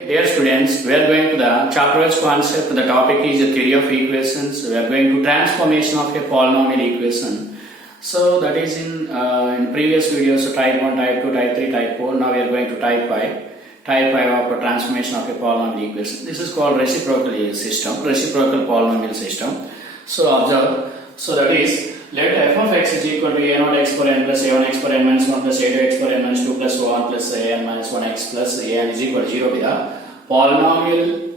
Dear students, we are going to the chapter's concept. The topic is the theory of equations. We are going to transformation of a polynomial equation. So that is in previous videos, type 1, type 2, type 3, type 4. Now we are going to type 5. Type 5 of a transformation of a polynomial equation. This is called reciprocal polynomial system. So observe. So that is, let f of x is equal to a0 x power n plus a1 x power n minus 1 plus a2 x power n minus 2 plus 1 plus an minus 1 x plus an is equal to 0 with a polynomial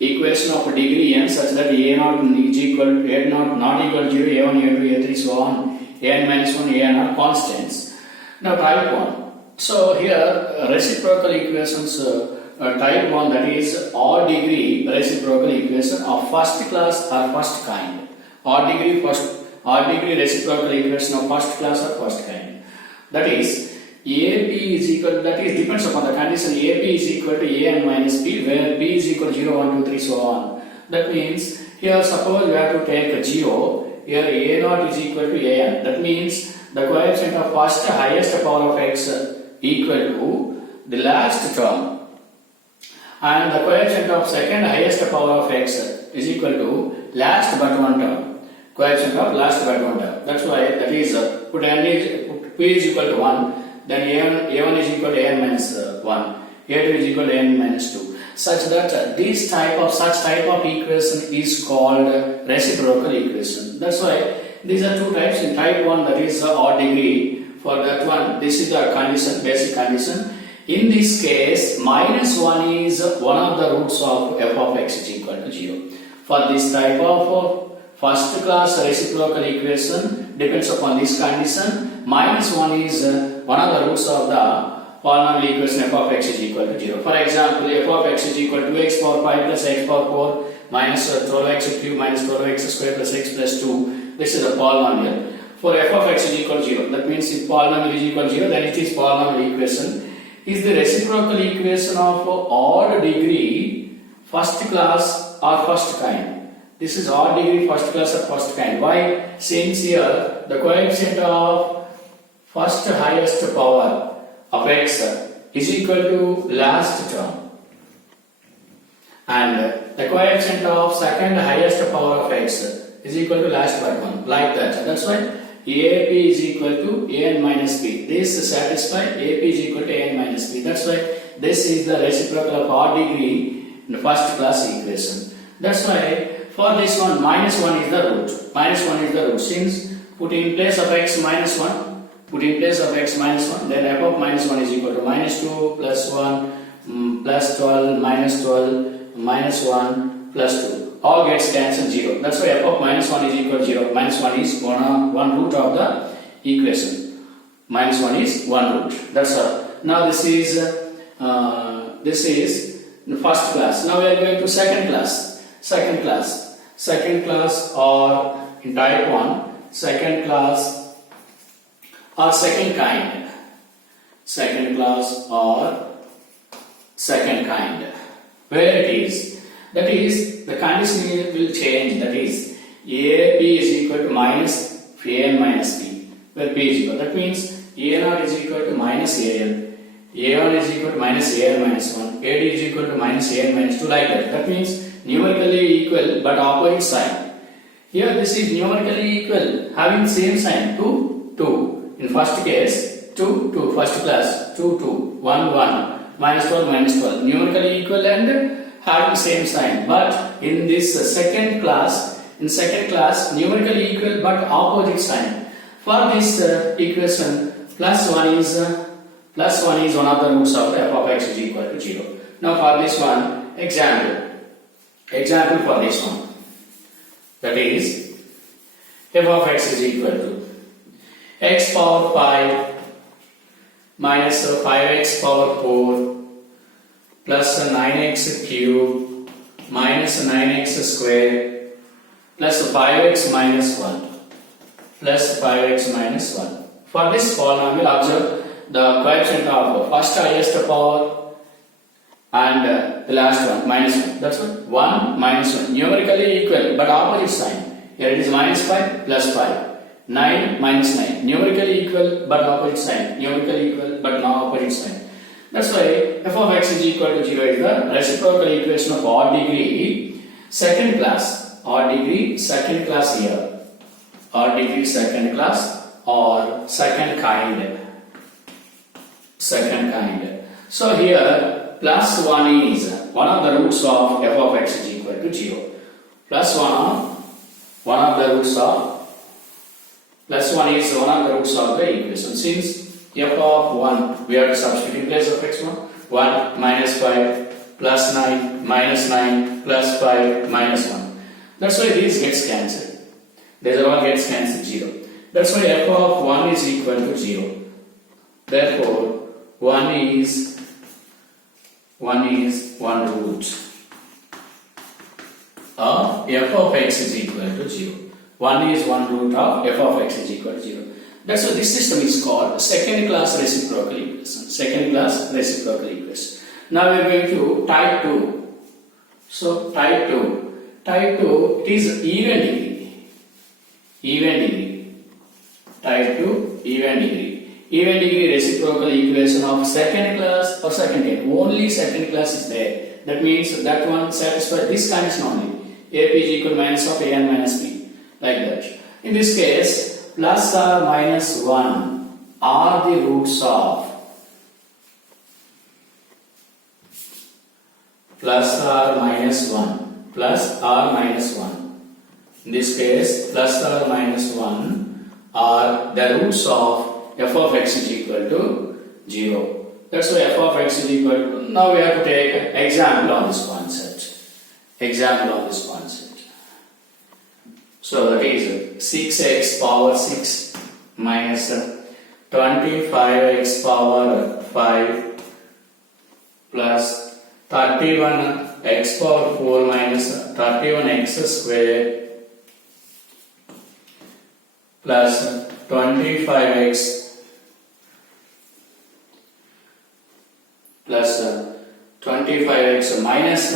equation of degree n such that a0 is equal to a0 not equal to 0, a1, a2, a3, so on, an minus 1, an are constants. Now type 1. So here reciprocal equations type 1, that is odd degree reciprocal equation of first class or first kind. Odd degree reciprocal equation of first class or first kind. That is AP is equal, that is depends upon the condition AP is equal to an minus b, where b is equal to 0, 1, 2, 3, so on. That means here suppose we have to take a 0, here a0 is equal to an. That means the coefficient of first highest power of x equal to the last term, and the coefficient of second highest power of x is equal to last but one term. Coefficient of last but one term. That's why that is put p is equal to 1, then a1 is equal to an minus 1, a2 is equal to an minus 2. Such that such type of equation is called reciprocal equation. That's why these are two types. In type 1, that is odd degree. For that one, this is the condition, basic condition. In this case, minus 1 is one of the roots of f of x is equal to 0. For this type of first class reciprocal equation, depends upon this condition, minus 1 is one of the roots of the polynomial equation f of x is equal to 0. For example, f of x is equal to 2x power 5 plus x power 4 minus 12x cube minus 12x square plus x plus 2. This is a polynomial. For f of x is equal to 0, that means if polynomial is equal to 0, then it is polynomial equation. Is the reciprocal equation of odd degree first class or first kind. This is odd degree first class or first kind. Why? Since here the coefficient of first highest power of x is equal to last term, and the coefficient of second highest power of x is equal to last but one. Like that. That's why AP is equal to an minus b. This satisfies AP is equal to an minus b. That's why this is the reciprocal of odd degree in the first class equation. That's why for this one, minus 1 is the root. Minus 1 is the root. Since put in place of x minus 1, then f of minus 1 is equal to minus 2 plus 1 plus 12 minus 12 minus 1 plus 2. All gets cancelled 0. That's why f of minus 1 is equal to 0. Minus 1 is one root of the equation. Minus 1 is one root. That's all. Now this is the first class. Now we are going to second class. Second class or in type 1, second class or second kind. Second class or second kind. Where it is? That is, the condition will change. That is, AP is equal to minus an minus b, where p is equal. That means a0 is equal to minus an, a1 is equal to minus an minus 1, ad is equal to minus an minus 2, like that. That means numerically equal but opposite sign. Here this is numerically equal, having same sign, 2, 2. In first case, 2, 2, first class, 2, 2, 1, 1, minus 12, minus 12. Numerically equal and having same sign. But in this second class, numerically equal but opposite sign. For this equation, plus 1 is one of the roots of f of x is equal to 0. Now for this one, example for this one, that is f of x is equal to x power 5 minus 5x power 4 plus 9x cube minus 9x square plus 5x minus 1 plus 5x minus 1. For this polynomial, observe the coefficient of first highest power and the last one, minus 1. That's what? 1 minus 1. Numerically equal but opposite sign. Here it is minus 5 plus 5. 9 minus 9. Numerically equal but opposite sign. Numerically equal but not opposite sign. That's why f of x is equal to 0 is the reciprocal equation of odd degree second class. Odd degree second class here. Odd degree second class or second kind. Second kind. So here plus 1 is one of the roots of f of x is equal to 0. Plus 1 of the roots of plus 1 is one of the roots of the equation. Since f of 1 we have to substitute in place of x1. 1 minus 5 plus 9 minus 9 plus 5 minus 1. That's why this gets cancelled. These all gets cancelled 0. That's why f of 1 is equal to 0. Therefore 1 is 1 root of f of x is equal to 0. 1 is 1 root of f of x is equal to 0. That's why this system is called second class reciprocal equation. Second class reciprocal equation. Now we are going to type 2. So type 2. Type 2 is even degree. Even degree. Type 2 even degree. Even degree reciprocal equation of second class or second type. Only second class is there. That means that one satisfies this condition only. AP is equal to minus of a n minus b. Like that. In this case, plus or minus 1 are the roots of plus or minus 1. Plus or minus 1. In this case, plus or minus 1 are the roots of f of x is equal to 0. That's why f of x is equal to. Now we have to take an example on this concept. Example on this concept. So that is 6x power 6 minus 25x power 5 plus 31x power 4 minus 31x square plus 25x plus 25x minus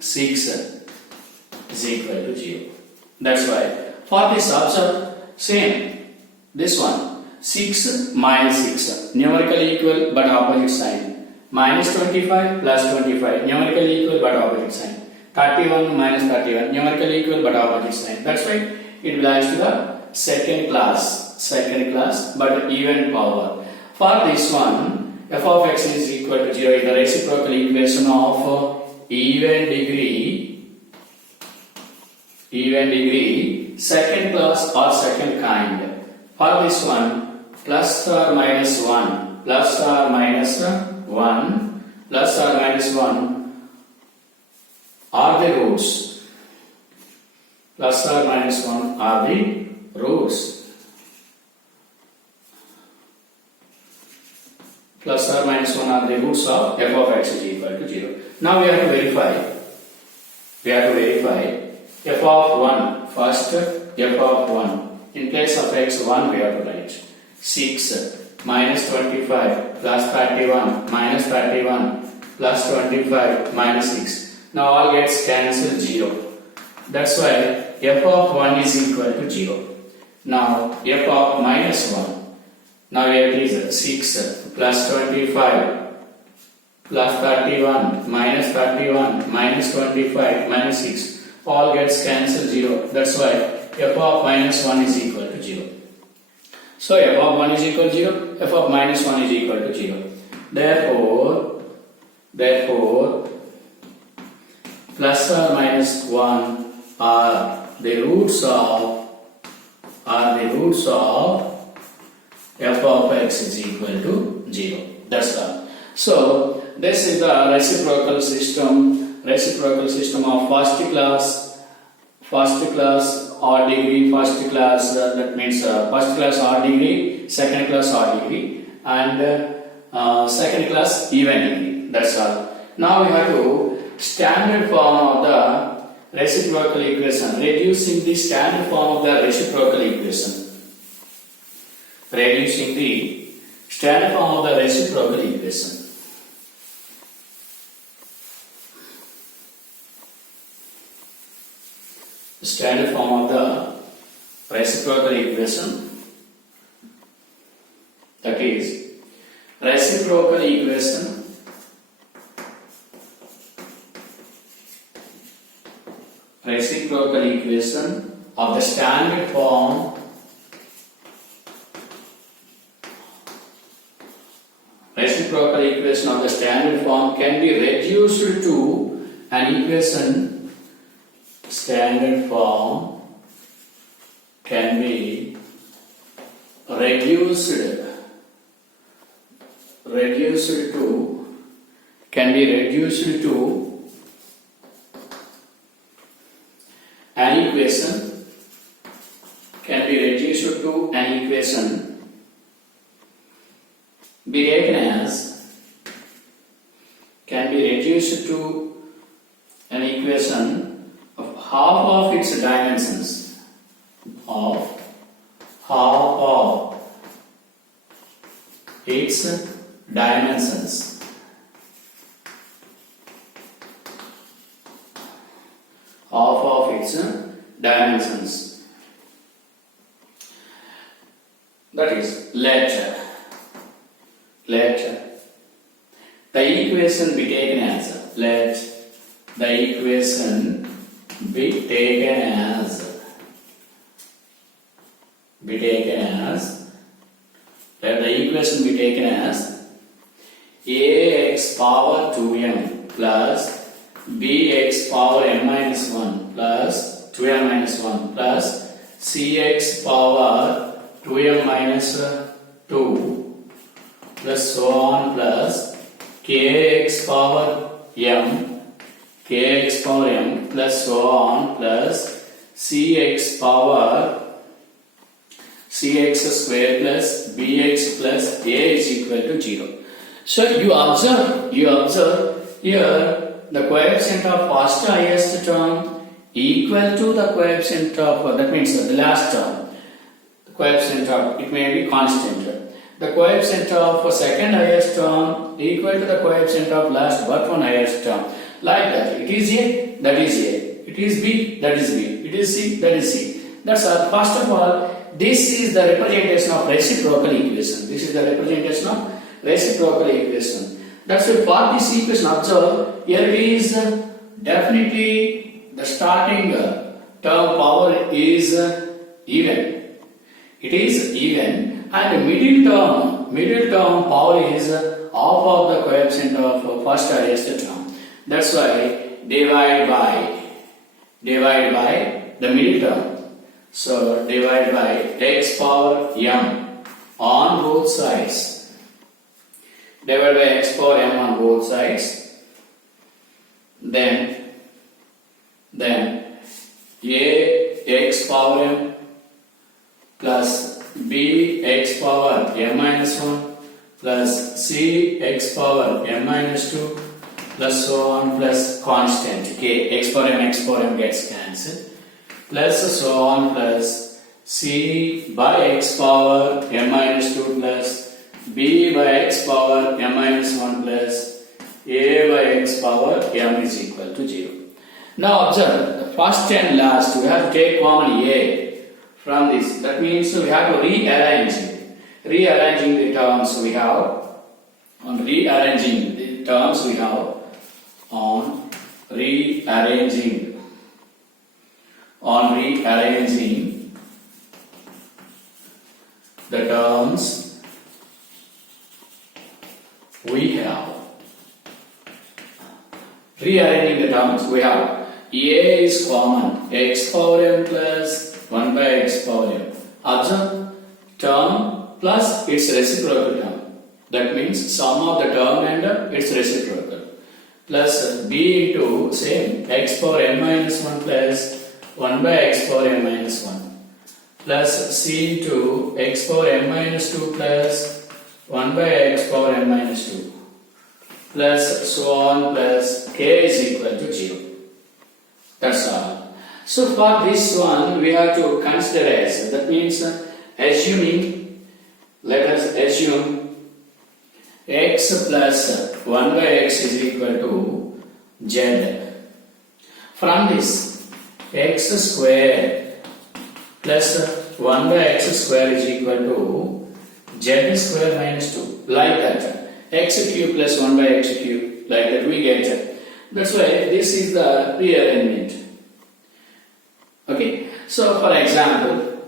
6 is equal to 0. That's why for this observe same this one 6 minus 6 numerically equal but opposite sign, minus 25 plus 25 numerically equal but opposite sign, 31 minus 31 numerically equal but opposite sign. That's why it belongs to the second class but even power. For this one f of x is equal to 0 is the reciprocal equation of even degree second class or second kind. For this one plus or minus 1 plus or minus 1 plus or minus 1 are the roots. Plus or minus 1 are the roots. Plus or minus 1 are the roots of f of x is equal to 0. Now we have to verify. F of 1. First f of 1. In place of x1 we have to write 6 minus 25 plus 31 minus 31 plus 25 minus 6. Now all gets cancelled 0. That's why f of 1 is equal to 0. Now f of minus 1. Now here it is 6 plus 25 plus 31 minus 25 minus 6. All gets cancelled 0. That's why f of minus 1 is equal to 0. So f of 1 is equal to 0, f of minus 1 is equal to 0. Therefore, plus or minus 1 are the roots of f of x is equal to 0. That's all. So this is the reciprocal system of first class odd degree, first class that means first class odd degree, second class odd degree, and second class even degree. That's all. Now we have to standard form of the reciprocal equation, reducing the standard form of the reciprocal equation. Reducing the standard form of the reciprocal equation. Standard form of the reciprocal equation, that is reciprocal equation reciprocal equation of the standard form can be reduced to an equation. Standard form can be reduced to an equation be taken as of half of its dimensions, of half of its dimensions. Half of its dimensions. That is, let the equation be taken as, let the equation be taken as ax power 2m plus bx power m minus 1 plus 2m minus 1 plus cx power 2m minus 2 plus so on plus kx power m plus so on plus cx square plus bx plus a is equal to 0. So you observe here the coefficient of first highest term equal to the coefficient of, that means the last term. The coefficient of, it may be constant. The coefficient of second highest term equal to the coefficient of last but one highest term. Like that. It is A, that is A. It is B, that is B. It is C, that is C. That's all. First of all, this is the representation of reciprocal equation. That's why for this equation, observe, here it is definitely the starting term power is even. It is even, and the middle term power is half of the coefficient of first highest term. That's why divide by the middle term. So divide by x power m on both sides. Divide by x power m on both sides. Then a x power m plus b x power m minus 1 plus c x power m minus 2 plus so on plus constant k x power m gets cancelled plus so on plus c by x power m minus 2 plus b by x power m minus 1 plus a by x power m is equal to 0. Now observe the first and last, we have to take common a from this. That means we have to rearrange the terms we have. On rearranging the terms we have, on rearranging the terms we have. Rearranging the terms we have. A is common, x power m plus 1 by x power m. Observe, term plus its reciprocal term. That means sum of the term and its reciprocal. Plus b into same x power m minus 1 plus 1 by x power m minus 1. Plus c into x power m minus 2 plus 1 by x power m minus 2. Plus so on plus k is equal to 0. That's all. So for this one we have to consider as, that means assuming, let us assume x plus 1 by x is equal to z. From this, x square plus 1 by x square is equal to z square minus 2. Like that. X cube plus 1 by x cube. Like that we get. That's why this is the rearrangement. Okay, so for example,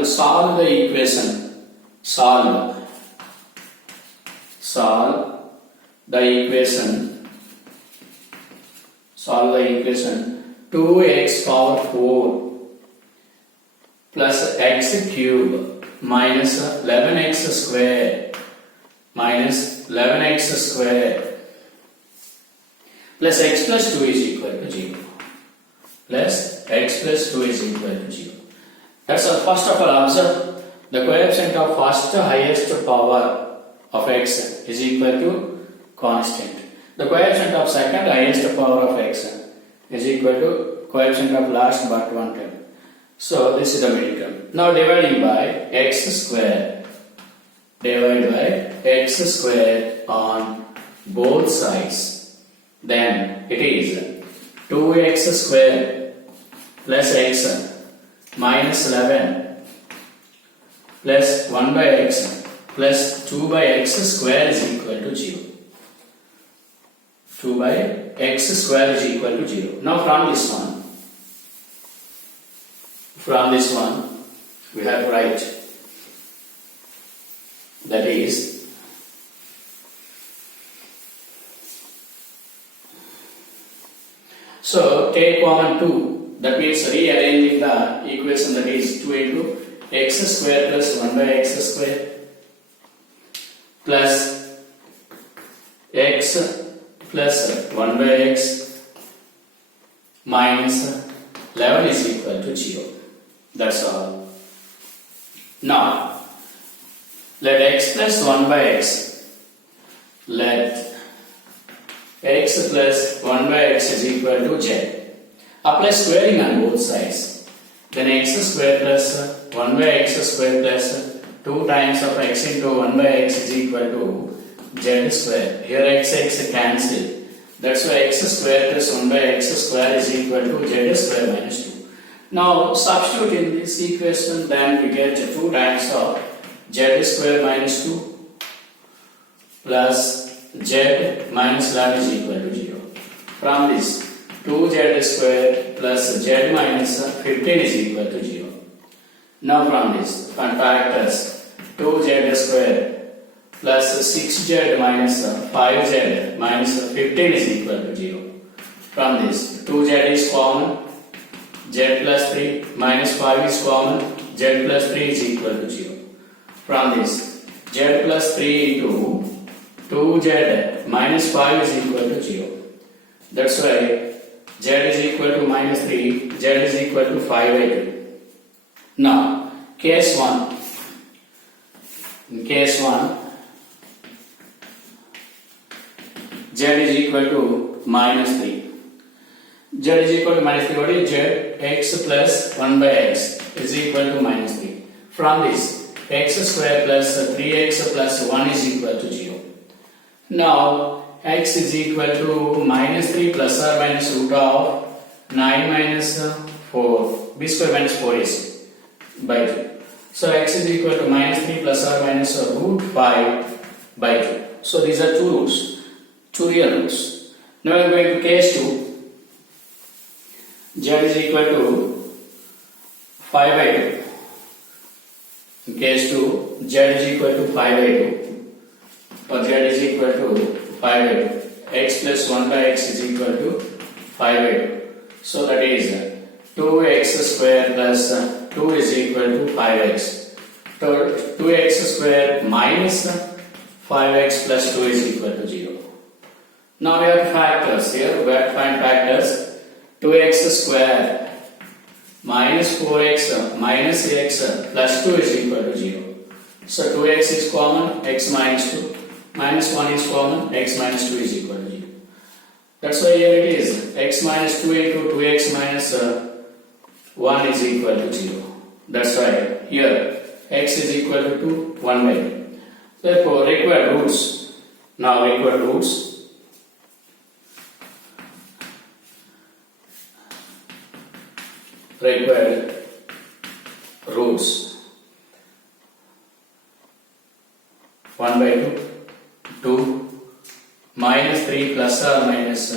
solve the equation, solve the equation 2x power 4 plus x cube minus 11x square plus x plus 2 is equal to 0. That's all. First of all, observe the coefficient of first highest power of x is equal to constant. The coefficient of second highest power of x is equal to coefficient of last but one term. So this is the middle term. Now dividing by x square. On both sides. Then it is 2x square plus x minus 11 plus 1 by x plus 2 by x square is equal to 0. 2 by x square is equal to 0. Now from this one we have to write, that is so take common 2, that means rearranging the equation, that is 2 into x square plus 1 by x square plus x plus 1 by x minus 11 is equal to 0. That's all. Now let x plus 1 by x, let x plus 1 by x is equal to z. Apply squaring on both sides. Then x square plus 1 by x square plus 2 times of x into 1 by x is equal to z square. Here x cancel. That's why x square plus 1 by x square is equal to z square minus 2. Now substitute in this equation, then we get 2 times of z square minus 2 plus z minus 11 is equal to 0. From this, 2z square plus z minus 15 is equal to 0. Now from this, factors 2z square plus 6z minus 5z minus 15 is equal to 0. From this, 2z is common, z plus 3 minus 5 is common, z plus 3 is equal to 0. From this, z plus 3 into 2z minus 5 is equal to 0. That's why z is equal to minus 3, z is equal to 5/2. Now, case 1. In case 1, z is equal to minus 3. Z is equal to minus 3. What is z? X plus 1 by x is equal to minus 3. From this, x square plus 3x plus 1 is equal to 0. Now, x is equal to minus 3 plus or minus root of 9 minus 4. B square minus 4 is by 2. So, x is equal to minus 3 plus or minus root 5 by 2. So, these are two roots, two real roots. Now, I am going to case 2. Z is equal to 5 by 2. In case 2, z is equal to 5/2, or z is equal to 5/2. X plus 1 by x is equal to 5/2. So that is 2x square plus 2 is equal to 5x. So 2x square minus 5x plus 2 is equal to 0. Now we have factors here. We have to find factors. 2x square minus 4x minus x plus 2 is equal to 0. So 2x is common, x minus 2. Minus 1 is common, x minus 2 is equal to 0. That's why here it is. X minus 2 into 2x minus 1 is equal to 0. That's why here x is equal to 2, 1 by 2. Therefore, required roots. Now required roots. Required roots 1 by 2, 2, minus 3 plus or minus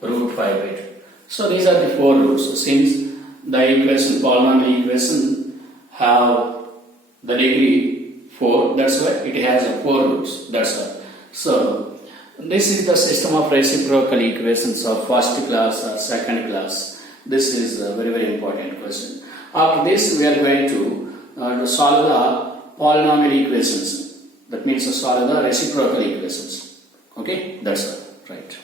root 5 by 2. So these are the 4 rules. Since the equation, polynomial equation have the degree 4, that's why it has 4 roots, that's why. So this is the system of reciprocal equations of first class or second class. This is a very, very important question. After this we are going to solve the polynomial equations. That means to solve the reciprocal equations. Okay, that's all. Right.